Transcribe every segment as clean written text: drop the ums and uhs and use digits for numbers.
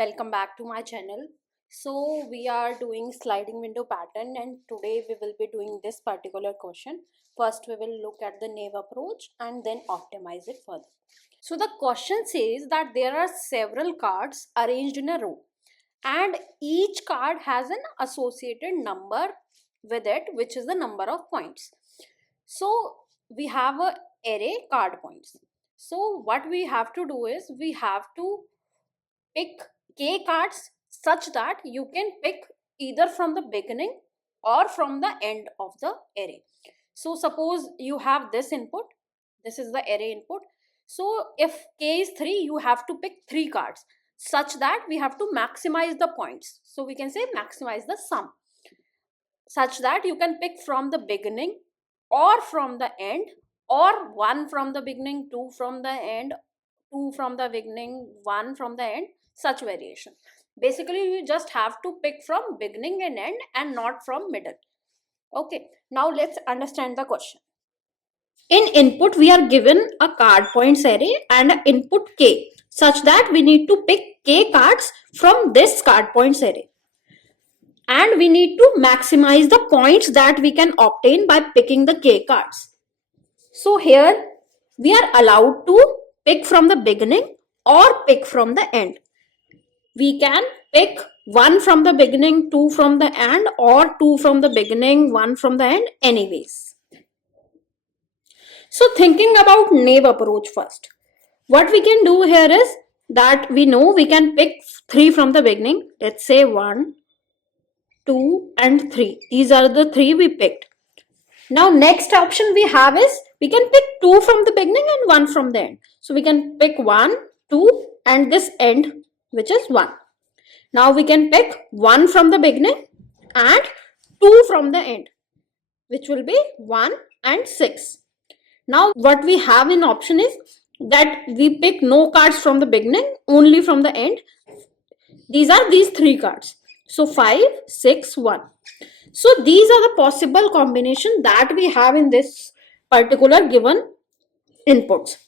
Welcome back to my channel. So we are doing sliding window pattern, and today we will be doing this particular question. First we will look at the naive approach and then optimize it further. So the question says that there are several cards arranged in a row and each card has an associated number with it, which is the number of points. So we have a array card points. So what we have to do is we have to pick k cards such that you can pick either from the beginning or from the end of the array. So suppose you have this input, this is the array input. So if k is 3, you have to pick 3 cards such that we have to maximize the points. So we can say maximize the sum such that you can pick from the beginning or from the end, or 1 from the beginning, 2 from the end, 2 from the beginning, 1 from the end, such variation. Basically you just have to pick from beginning and end and not from middle. Okay, now let's understand the question. In input we are given a card points array and an input k such that we need to pick k cards from this card points array, and we need to maximize the points that we can obtain by picking the k cards. So here we are allowed to pick from the beginning or pick from the end. We can pick 1 from the beginning, 2 from the end, or 2 from the beginning, 1 from the end anyways. So thinking about naive approach first, what we can do here is that we know we can pick 3 from the beginning. Let's say 1, 2 and 3. These are the 3 we picked. Now next option we have is we can pick 2 from the beginning and 1 from the end. So we can pick 1, 2 and this end, which is 1. Now we can pick 1 from the beginning and 2 from the end, which will be 1 and 6. Now what we have in option is that we pick no cards from the beginning, only from the end. These are these 3 cards. So 5, 6, 1. So these are the possible combination that we have in this particular given inputs.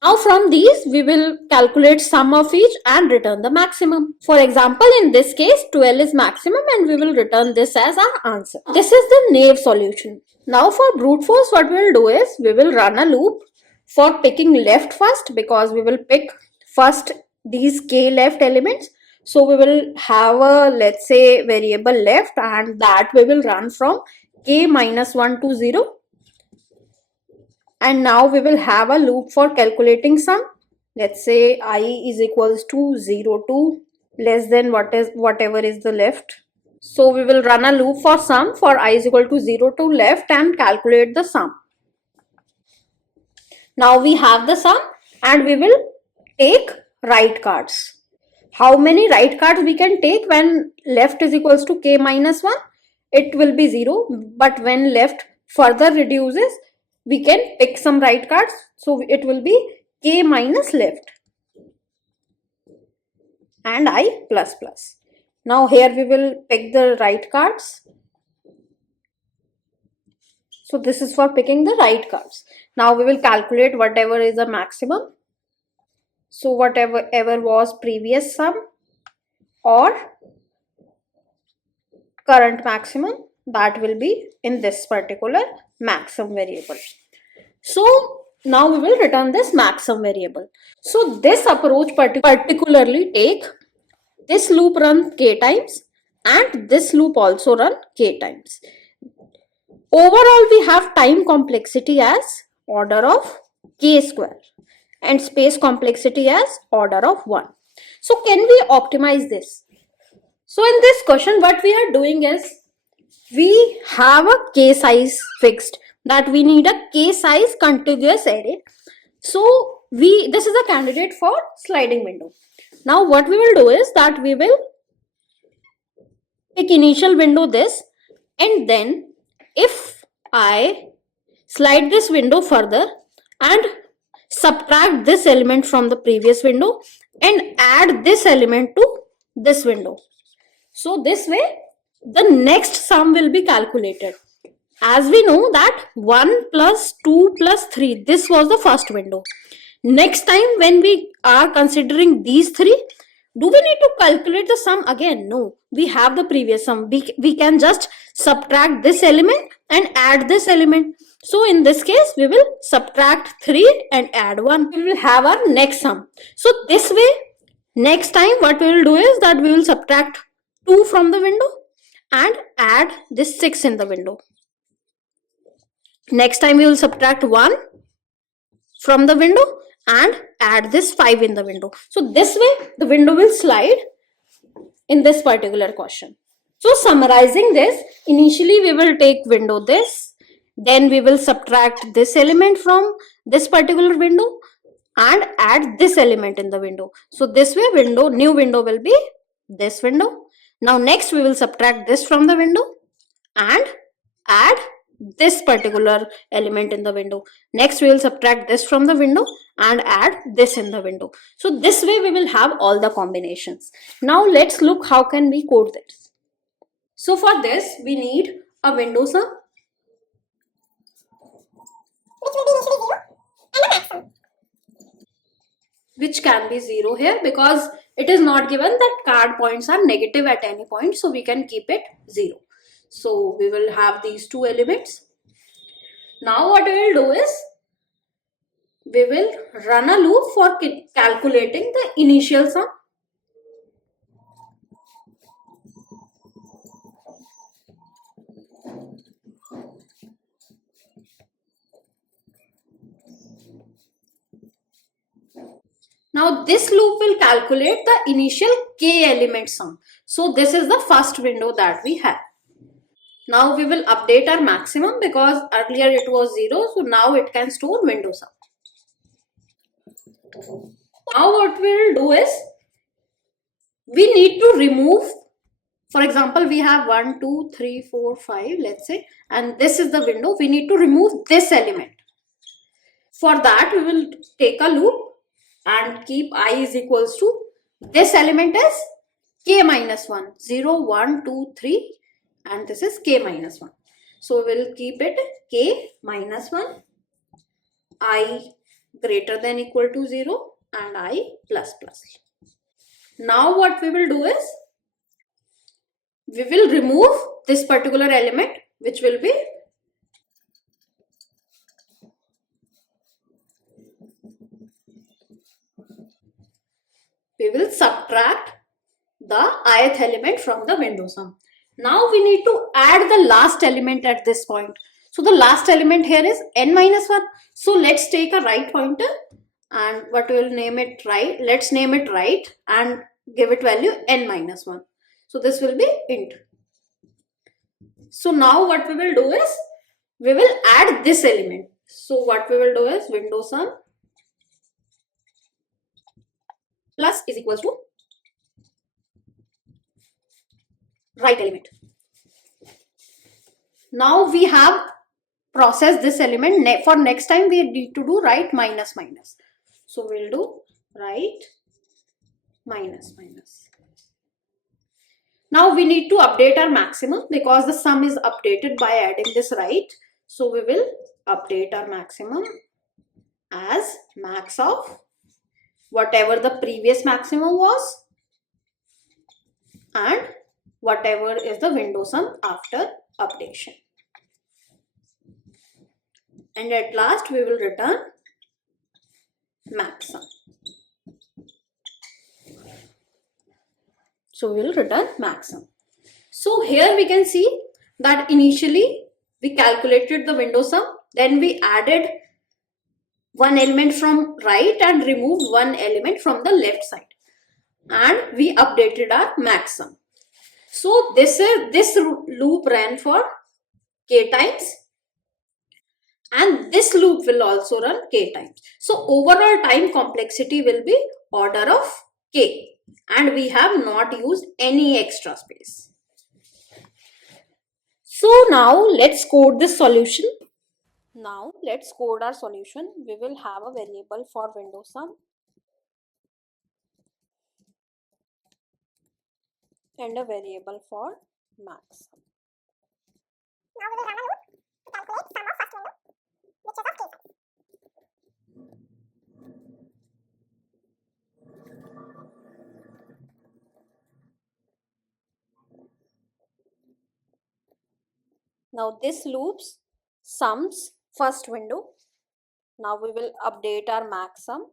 Now from these we will calculate sum of each and return the maximum. For example, in this case 12 is maximum and we will return this as our answer. This is the naive solution. Now for brute force, what we will do is we will run a loop for picking left first, because we will pick first these k left elements. So we will have a, let's say, variable left, and that we will run from k minus 1 to 0. And now we will have a loop for calculating sum. Let's say I is equals to 0 to less than whatever is the left. So we will run a loop for sum for I is equal to 0 to left and calculate the sum. Now we have the sum and we will take right cards. How many right cards we can take when left is equals to k minus 1? It will be 0, but when left further reduces, we can pick some right cards. So it will be k minus left and I plus plus. Now here we will pick the right cards. So this is for picking the right cards. Now we will calculate whatever is the maximum. So whatever was previous sum or current maximum, that will be in this particular maximum variable. So now we will return this maximum variable. So this approach particularly take this loop run k times and this loop also run k times. Overall we have time complexity as order of k square and space complexity as order of 1. So can we optimize this? So in this question what we are doing is we have a k size fixed, that we need a k size contiguous array. So this is a candidate for sliding window. Now what we will do is that we will pick initial window this, and then if I slide this window further and subtract this element from the previous window and add this element to this window. So this way the next sum will be calculated. As we know that 1 plus 2 plus 3, this was the first window. Next time when we are considering these 3, Do we need to calculate the sum again? No, we have the previous sum. We can just subtract this element and add this element. So in this case, we will subtract 3 and add 1. We will have our next sum. So this way, next time what we will do is that we will subtract 2 from the window and add this 6 in the window. Next time we will subtract 1 from the window and add this 5 in the window. So this way the window will slide in this particular question. So summarizing this, initially we will take window this, then we will subtract this element from this particular window and add this element in the window. So this way new window will be this window. Now next we will subtract this from the window and add this particular element in the window. Next we will subtract this from the window and add this in the window. So this way we will have all the combinations. Now let's look how can we code this. So for this we need a window sum which can be 0 here because it is not given that card points are negative at any point, so we can keep it 0. So we will have these two elements. Now what we will do is we will run a loop for calculating the initial sum. Now this loop will calculate the initial k element sum. So this is the first window that we have. Now we will update our maximum because earlier it was 0. So now it can store window sum. Now what we will do is we need to remove, for example, we have 1, 2, 3, 4, 5, let's say, and this is the window. We need to remove this element. For that we will take a loop and keep I is equals to, this element is k minus 1, 0, 1, 2, 3 and this is k minus 1. So we will keep it k minus 1, I greater than equal to 0 and I plus plus. Now what we will do is we will remove this particular element which will be we will subtract the ith element from the window sum. Now we need to add the last element at this point. So the last element here is n minus 1. So let's take a right pointer and what we will name it right. Let's name it right and give it value n minus 1. So this will be int. So now what we will do is we will add this element. So what we will do is window sum plus is equals to right element. Now we have processed this element. For next time we need to do right minus minus. So we'll do right minus minus. Now we need to update our maximum because the sum is updated by adding this right. So we will update our maximum as max of whatever the previous maximum was and whatever is the window sum after updation. And at last we will return max sum. So we will return max sum. So here we can see that initially we calculated the window sum, then we added one element from right and removed one element from the left side, and we updated our max sum. So this loop ran for k times and this loop will also run k times. So overall time complexity will be order of k and we have not used any extra space. So now let's code this solution. Now let's code our solution. We will have a variable for window sum and a variable for max sum. Now we will run a loop to calculate sum of first window, which is of k. Now this loops sums first window. Now we will update our max sum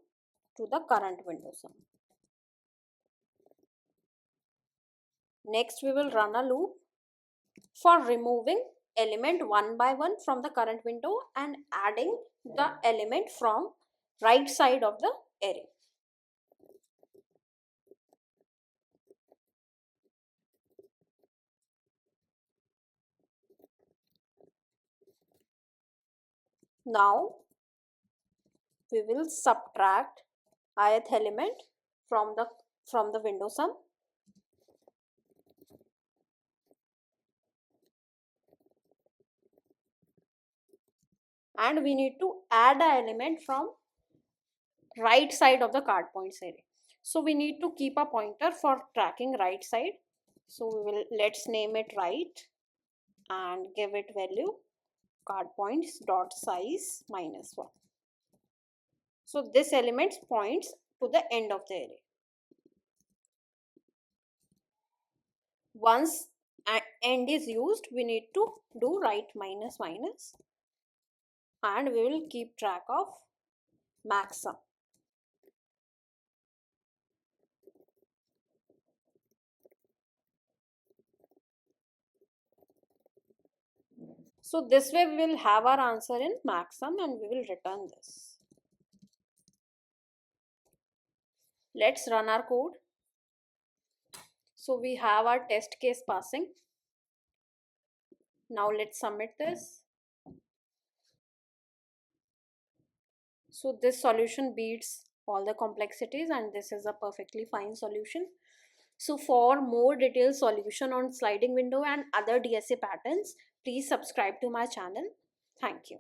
to the current window sum. Next we will run a loop for removing element one by one from the current window and adding the element from right side of the array. Now we will subtract ith element from the window sum. And we need to add an element from right side of the card points array. So we need to keep a pointer for tracking right side. So we will, let's name it right and give it value card points dot size -1. So this element points to the end of the array. Once end is used, we need to do right minus minus and we will keep track of max sum. So this way we will have our answer in max sum and we will return this. Let's run our code. So we have our test case passing. Now let's submit this. So this solution beats all the complexities and this is a perfectly fine solution. So for more detailed solution on sliding window and other DSA patterns, please subscribe to my channel. Thank you.